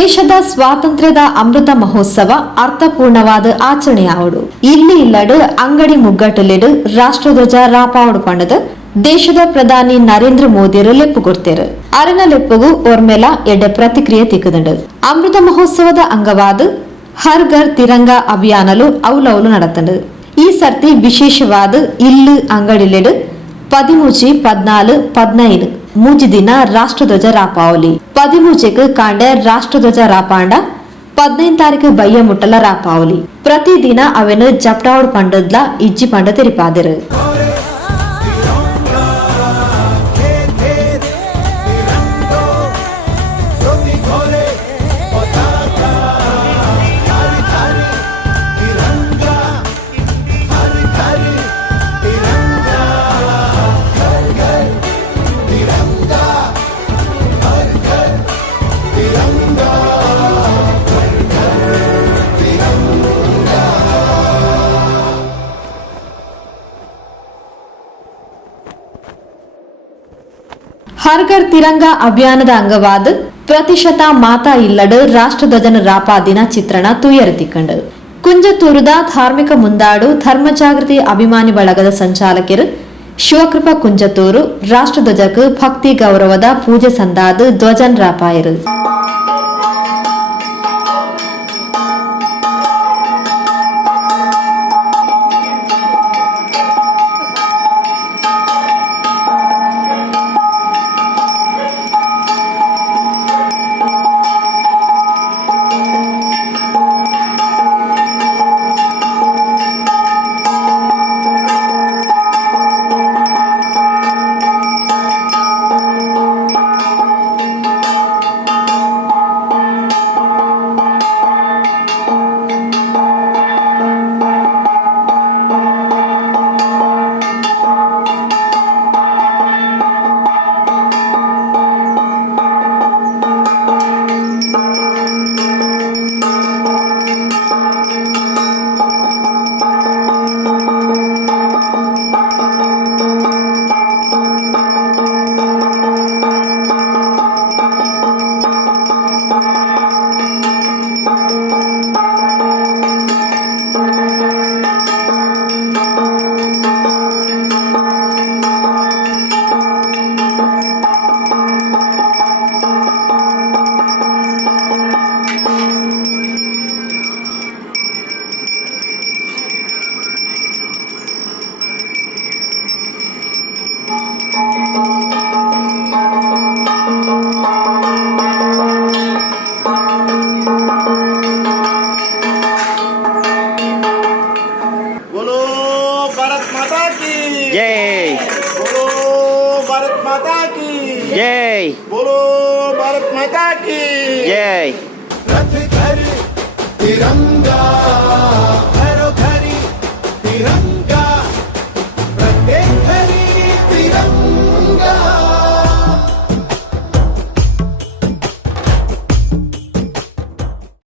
ದೇಶದ ಸ್ವಾತಂತ್ರ್ಯದ ಅಮೃತ ಮಹೋತ್ಸವ ಅರ್ಥಪೂರ್ಣವಾದ ಆಚರಣೆಯಾವಡು. ಇಲ್ಲಿ ಇಲ್ಲಡು ಅಂಗಡಿ ಮುಗ್ಗಟ್ಟಲಿಡು ರಾಷ್ಟ್ರಧ್ವಜ ರಾಪಾವಡು ಪಂಡದು ದೇಶದ ಪ್ರಧಾನಿ ನರೇಂದ್ರ ಮೋದಿಯರು ಲೆಪ್ಪು ಕೊಡ್ತೇರು. ಅರನ ಲೆಪ್ಪುಗು ಓರ್ಮೆಲ ಎಡ್ಡೆ ಪ್ರತಿಕ್ರಿಯೆ ತಿಕ್ಕದುಂಡು. ಅಮೃತ ಮಹೋತ್ಸವದ ಅಂಗವಾದ ಹರ್ ಘರ್ ತಿರಂಗ ಅಭಿಯಾನಲು ಔಲೌಲು ನಡತಂಡು. ಈ ಸರ್ತಿ ವಿಶೇಷವಾದ ಇಲ್ಲು ಅಂಗಡಿಲೆಡು 13, 14, 15 ಮೂಜಿ ದಿನ ರಾಷ್ಟ್ರಧ್ವಜ ರಾಪಾವಲಿ. 13కు ಕಾಂಡೆ ರಾಷ್ಟ್ರಧ್ವಜ ರಾಪಾಂಡ 15 ತಾರೀಕು ಬಯ್ಯ ಮುಟ್ಟಲ ರಾಪಾವಲಿ. ಪ್ರತಿದಿನ ಅವೆನು ಜಪ್ಟಾವಡ್ ಪಂಡದ್ಲ ಇಜ್ಜಿ ಪಂಡ ತೆರಿಪಾದಿರು. ಹರ್ ಘರ್ ತಿರಂಗ ಅಭಿಯಾನದ ಅಂಗವಾದ ಪ್ರತಿಶತ ಮಾತಾ ಇಲ್ಲಡು ರಾಷ್ಟ್ರಧ್ವಜನ ರಾಪಾದಿನ ಚಿತ್ರಣ ತೂಯರತಿಕ್ಕಂಡು. ಕುಂಜತೂರುದ ಧಾರ್ಮಿಕ ಮುಂದಾಡು ಧರ್ಮ ಜಾಗೃತಿ ಅಭಿಮಾನಿ ಬಳಗದ ಸಂಚಾಲಕರು ಶಿವಕೃಪಾ ಕುಂಜತೂರು ರಾಷ್ಟ್ರಧ್ವಜಕ್ಕೆ ಭಕ್ತಿ ಗೌರವದ ಪೂಜೆ ಸಂದಾದು ಧ್ವಜನ್ ರಾಪಾಯರು. जय बोलो भारत माता की जय। रथ घर तिरंगा